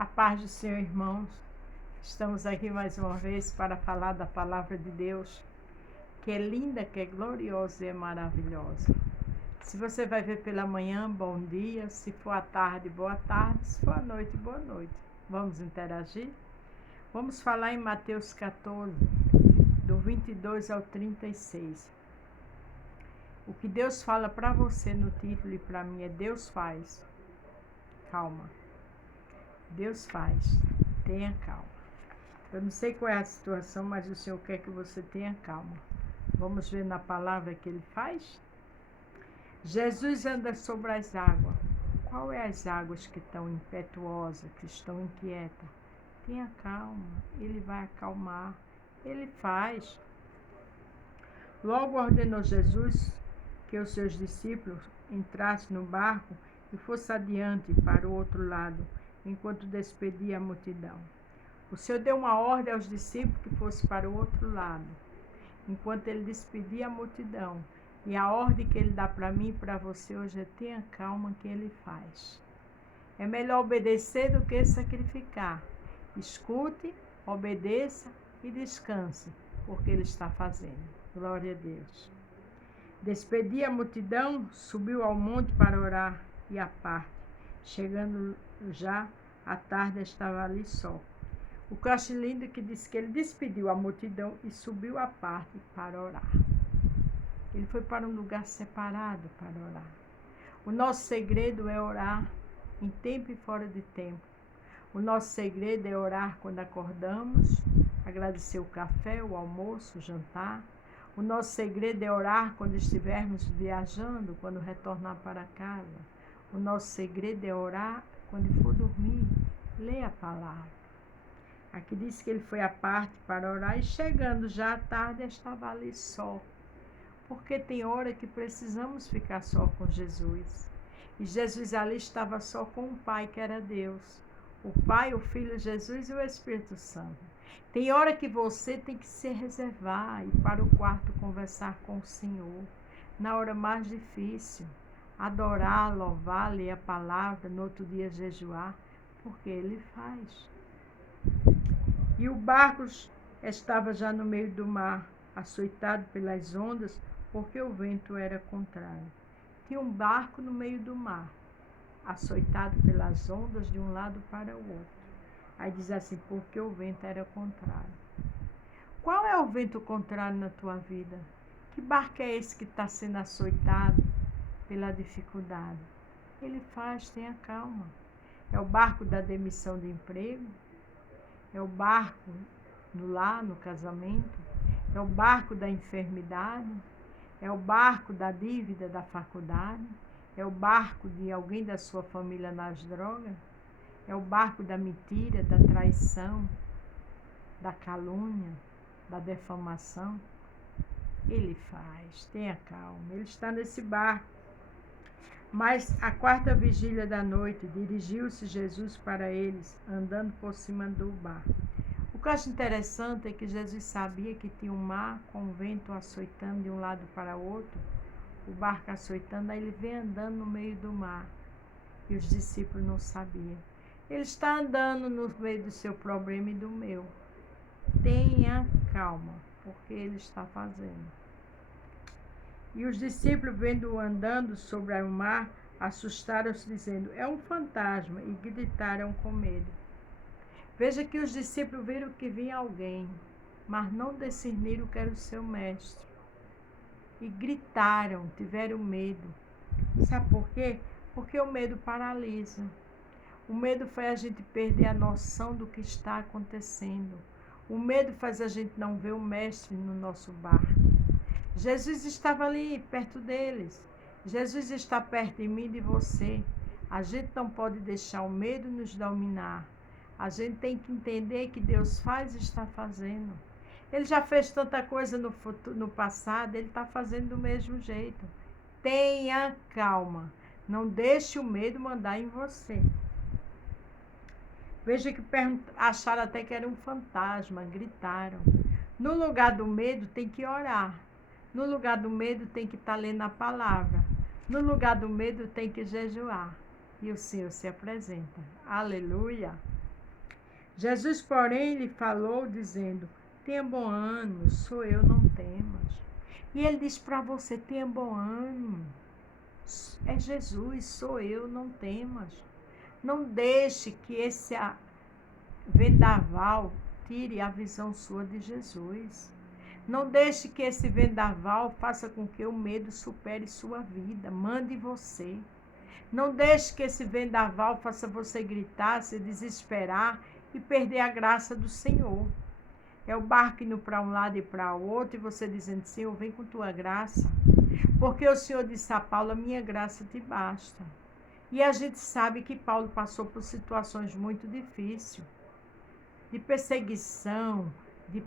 A paz do Senhor, irmãos. Estamos aqui mais uma vez para falar da palavra de Deus, que é linda, que é gloriosa e é maravilhosa. Se você vai ver pela manhã, bom dia. Se for à tarde, boa tarde. Se for à noite, boa noite. Vamos interagir? Vamos falar em Mateus 14, do 22 ao 36. O que Deus fala para você no título e para mim é: Deus faz. Calma. Deus faz. Tenha calma. Eu não sei qual é a situação, mas o Senhor quer que você tenha calma. Vamos ver na palavra que Ele faz? Jesus anda sobre as águas. Qual é as águas que estão impetuosas, que estão inquietas? Tenha calma. Ele vai acalmar. Ele faz. Logo ordenou Jesus que os seus discípulos entrassem no barco e fossem adiante para o outro lado, enquanto despedia a multidão. O Senhor deu uma ordem aos discípulos que fossem para o outro lado, enquanto Ele despedia a multidão. E a ordem que Ele dá para mim e para você hoje é: tenha calma, que Ele faz. É melhor obedecer do que sacrificar. Escute, obedeça e descanse, porque Ele está fazendo. Glória a Deus. Despedia a multidão, subiu ao monte para orar e à parte. Chegando já à tarde, estava ali só. O que eu acho lindo é que diz que ele despediu a multidão e subiu à parte para orar. Ele foi para um lugar separado para orar. O nosso segredo é orar em tempo e fora de tempo. O nosso segredo é orar quando acordamos, agradecer o café, o almoço, o jantar. O nosso segredo é orar quando estivermos viajando, quando retornar para casa. O nosso segredo é orar quando for dormir. Leia a palavra. Aqui diz que ele foi à parte para orar e chegando já à tarde estava ali só. Porque tem hora que precisamos ficar só com Jesus. E Jesus ali estava só com o Pai, que era Deus. O Pai, o Filho, Jesus e o Espírito Santo. Tem hora que você tem que se reservar, ir para o quarto conversar com o Senhor. Na hora mais difícil, adorar, louvar, ler a palavra, no outro dia jejuar, porque Ele faz. E o barco estava já no meio do mar, açoitado pelas ondas, porque o vento era contrário. Tinha um barco no meio do mar, açoitado pelas ondas de um lado para o outro. Aí diz assim: porque o vento era contrário. Qual é o vento contrário na tua vida? Que barco é esse que está sendo açoitado pela dificuldade? Ele faz, tenha calma. É o barco da demissão de emprego? É o barco no lar, no casamento? É o barco da enfermidade? É o barco da dívida da faculdade? É o barco de alguém da sua família nas drogas? É o barco da mentira, da traição, da calúnia, da defamação? Ele faz, tenha calma, ele está nesse barco. Mas à quarta vigília da noite, dirigiu-se Jesus para eles, andando por cima do barco. O que eu acho interessante é que Jesus sabia que tinha um mar com o vento açoitando de um lado para o outro, o barco açoitando, aí ele vem andando no meio do mar. E os discípulos não sabiam. Ele está andando no meio do seu problema e do meu. Tenha calma, porque Ele está fazendo. E os discípulos, vendo-o andando sobre o mar, assustaram-se, dizendo: é um fantasma, e gritaram com medo. Veja que os discípulos viram que vinha alguém, mas não discerniram que era o seu mestre. E gritaram, tiveram medo. Sabe por quê? Porque o medo paralisa. O medo faz a gente perder a noção do que está acontecendo. O medo faz a gente não ver o mestre no nosso barco. Jesus estava ali, perto deles. Jesus está perto de mim e de você. A gente não pode deixar o medo nos dominar. A gente tem que entender que Deus faz e está fazendo. Ele já fez tanta coisa no passado, Ele está fazendo do mesmo jeito. Tenha calma. Não deixe o medo mandar em você. Veja que acharam até que era um fantasma, gritaram. No lugar do medo tem que orar. No lugar do medo tem que estar lendo a palavra. No lugar do medo tem que jejuar. E o Senhor se apresenta. Aleluia! Jesus, porém, lhe falou, dizendo: tenha bom ânimo, sou eu, não temas. E ele diz para você: tenha bom ânimo. É Jesus, sou eu, não temas. Não deixe que esse vendaval tire a visão sua de Jesus. Não deixe que esse vendaval faça com que o medo supere sua vida, mande você. Não deixe que esse vendaval faça você gritar, se desesperar e perder a graça do Senhor. É o barco indo para um lado e para o outro, e você dizendo: Senhor, vem com tua graça. Porque o Senhor disse a Paulo: a minha graça te basta. E a gente sabe que Paulo passou por situações muito difíceis, de perseguição, de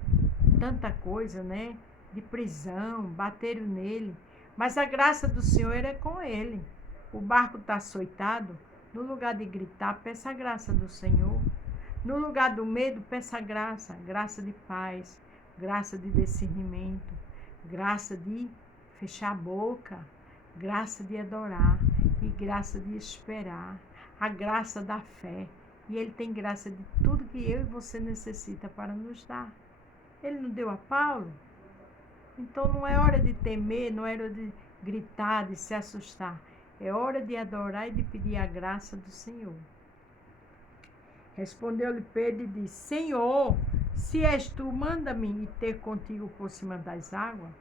tanta coisa, né? De prisão, bateram nele. Mas a graça do Senhor é com ele. O barco está açoitado. No lugar de gritar, peça a graça do Senhor. No lugar do medo, peça a graça. Graça de paz, graça de discernimento, graça de fechar a boca, graça de adorar e graça de esperar. A graça da fé. E Ele tem graça de tudo que eu e você necessita para nos dar. Ele não deu a Paulo? Então não é hora de temer, não é hora de gritar, de se assustar. É hora de adorar e de pedir a graça do Senhor. Respondeu-lhe Pedro e disse: Senhor, se és tu, manda-me ir ter contigo por cima das águas.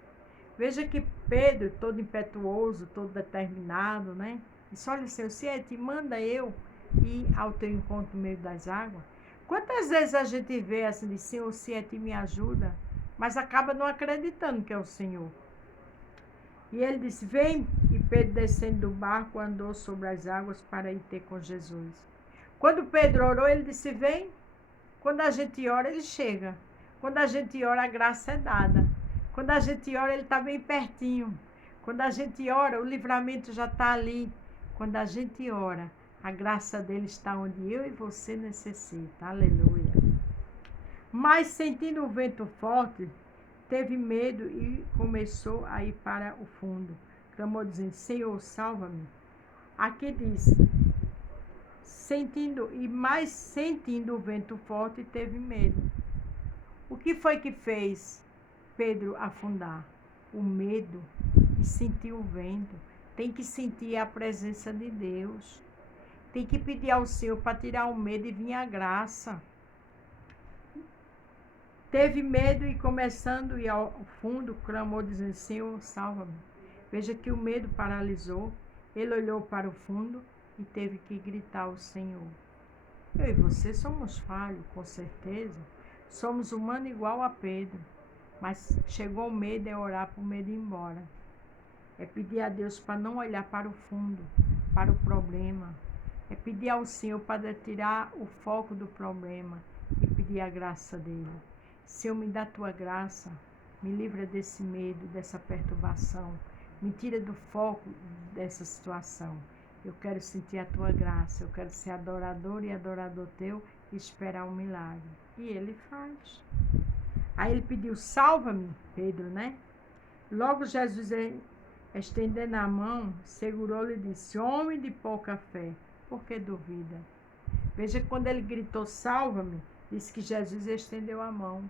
Veja que Pedro, todo impetuoso, todo determinado, né? Disse: olha, Senhor, se é ti, manda eu ir ao teu encontro no meio das águas. Quantas vezes a gente vê assim, de Senhor, se é ti, me ajuda, mas acaba não acreditando que é o Senhor. E ele disse: vem. E Pedro, descendo do barco, andou sobre as águas para ir ter com Jesus. Quando Pedro orou, ele disse: vem. Quando a gente ora, ele chega. Quando a gente ora, a graça é dada. Quando a gente ora, ele está bem pertinho. Quando a gente ora, o livramento já está ali. Quando a gente ora, a graça dele está onde eu e você necessita. Aleluia. Mas sentindo o vento forte, teve medo e começou a ir para o fundo. Clamou dizendo: Senhor, salva-me. Aqui diz: sentindo o vento forte, teve medo. O que foi que fez Pedro afundar? O medo e sentir o vento. Tem que sentir a presença de Deus. Tem que pedir ao Senhor para tirar o medo e vir a graça. Teve medo e começando a ir ao fundo, clamou dizendo: Senhor, salva-me. Veja que o medo paralisou. Ele olhou para o fundo e teve que gritar ao Senhor. Eu e você somos falhos, com certeza. Somos humanos igual a Pedro. Mas chegou o medo, é orar para o medo ir embora. É pedir a Deus para não olhar para o fundo, para o problema. É pedir ao Senhor para tirar o foco do problema e pedir a graça dele. Senhor, me dá a tua graça, me livra desse medo, dessa perturbação. Me tira do foco dessa situação. Eu quero sentir a tua graça, eu quero ser adorador e adorador teu e esperar um milagre. E ele faz. Aí ele pediu: salva-me, Pedro, né? Logo Jesus, estendendo a mão, segurou-lhe e disse: homem de pouca fé, por que duvida? Veja que quando ele gritou: salva-me, disse que Jesus estendeu a mão.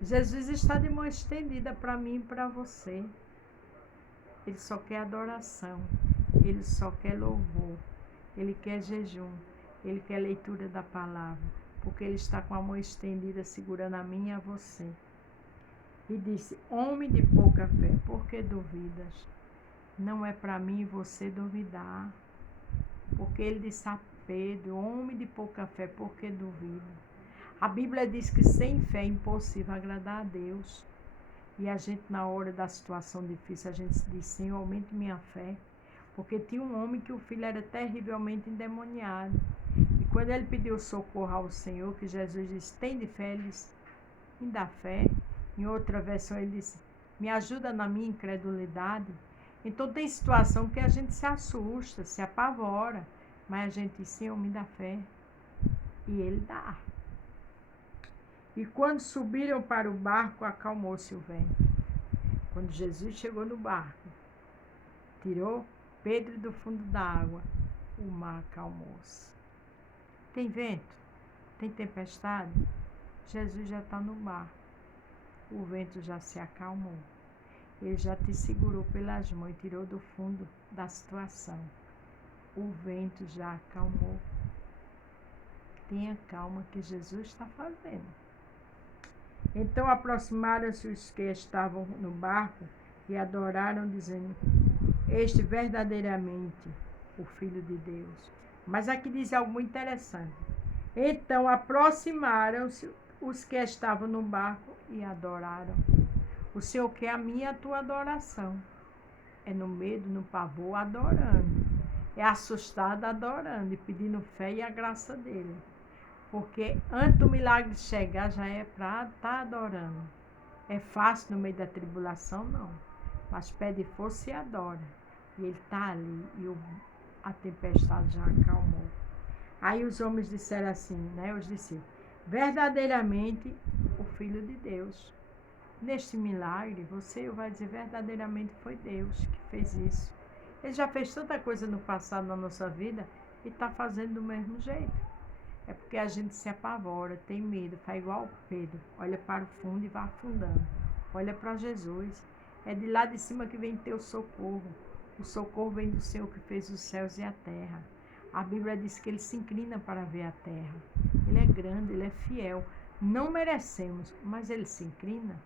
Jesus está de mão estendida para mim e para você. Ele só quer adoração, ele só quer louvor, ele quer jejum, ele quer leitura da palavra, porque ele está com a mão estendida segurando a mim e a você. E disse: homem de pouca fé, por que duvidas? Não é para mim e você duvidar, porque ele disse a Pedro: homem de pouca fé, por que duvida? A Bíblia diz que sem fé é impossível agradar a Deus. E a gente, na hora da situação difícil, a gente diz: Senhor, aumente minha fé. Porque tinha um homem que o filho era terrivelmente endemoniado. E quando ele pediu socorro ao Senhor, que Jesus disse: tem de fé, ele disse: me dá fé. Em outra versão ele disse: me ajuda na minha incredulidade. Então tem situação que a gente se assusta, se apavora, mas a gente diz: Senhor, me dá fé. E ele dá. E quando subiram para o barco, acalmou-se o vento. Quando Jesus chegou no barco, tirou Pedro do fundo da água, o mar acalmou-se. Tem vento? Tem tempestade? Jesus já está no mar. O vento já se acalmou. Ele já te segurou pelas mãos e tirou do fundo da situação. O vento já acalmou. Tenha calma que Jesus está fazendo. Então aproximaram-se os que estavam no barco e adoraram, dizendo: Este verdadeiramente o Filho de Deus. Mas aqui diz algo muito interessante. Então aproximaram-se os que estavam no barco e adoraram. O Senhor quer a minha e a tua adoração. É no medo, no pavor, adorando. É assustado, adorando e pedindo fé e a graça dele. Porque antes do milagre chegar, já é para estar adorando. É fácil no meio da tribulação? Não. Mas pede força e adora. E ele está ali e a tempestade já acalmou. Aí os homens disseram assim, né? Os discípulos: verdadeiramente o Filho de Deus. Neste milagre, você vai dizer: verdadeiramente foi Deus que fez isso. Ele já fez tanta coisa no passado na nossa vida e está fazendo do mesmo jeito. É porque a gente se apavora, tem medo, faz igual Pedro. Olha para o fundo e vai afundando. Olha para Jesus. É de lá de cima que vem teu socorro. O socorro vem do Senhor que fez os céus e a terra. A Bíblia diz que ele se inclina para ver a terra. Ele é grande, ele é fiel. Não merecemos, mas ele se inclina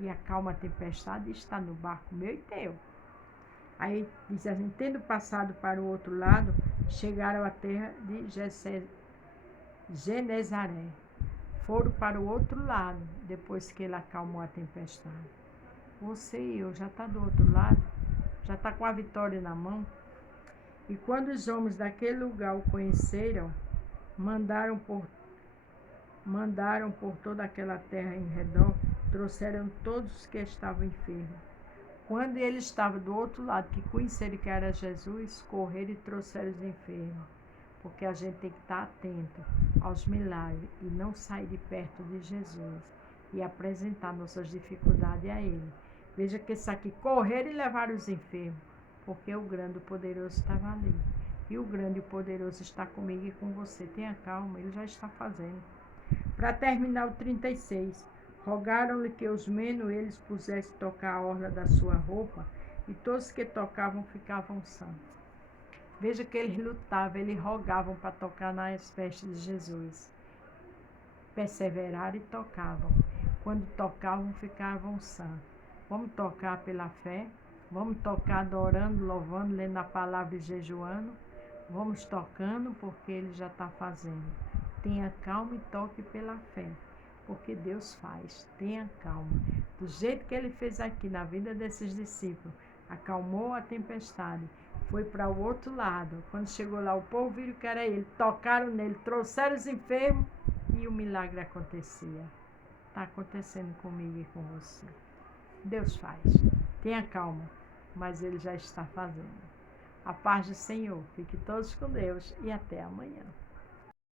e acalma a tempestade e está no barco meu e teu. Aí diz assim: tendo passado para o outro lado, chegaram à terra de Genezaré. Foram para o outro lado, depois que ele acalmou a tempestade. Você e eu já está do outro lado, já está com a vitória na mão. E quando os homens daquele lugar o conheceram, mandaram por toda aquela terra em redor, trouxeram todos os que estavam enfermos. Quando ele estava do outro lado, que conheceram que era Jesus, correram e trouxeram os enfermos. Porque a gente tem que estar atento aos milagres e não sair de perto de Jesus e apresentar nossas dificuldades a Ele. Veja que isso aqui, correram e levaram os enfermos, porque o grande e poderoso estava ali. E o grande e poderoso está comigo e com você. Tenha calma, Ele já está fazendo. Para terminar o 36, rogaram-lhe que os menos eles pusessem tocar a orla da sua roupa, e todos que tocavam ficavam sãos. Veja que eles lutavam, eles rogavam para tocar nas vestes de Jesus. Perseveraram e tocavam. Quando tocavam, ficavam sãos. Vamos tocar pela fé, vamos tocar adorando, louvando, lendo a palavra e jejuando. Vamos tocando porque Ele já está fazendo. Tenha calma e toque pela fé, porque Deus faz. Tenha calma. Do jeito que Ele fez aqui na vida desses discípulos, acalmou a tempestade, foi para o outro lado. Quando chegou lá, o povo viram que era Ele, tocaram nele, trouxeram os enfermos e o milagre acontecia. Está acontecendo comigo e com você. Deus faz. Tenha calma, mas Ele já está fazendo. A paz do Senhor. Fique todos com Deus e até amanhã.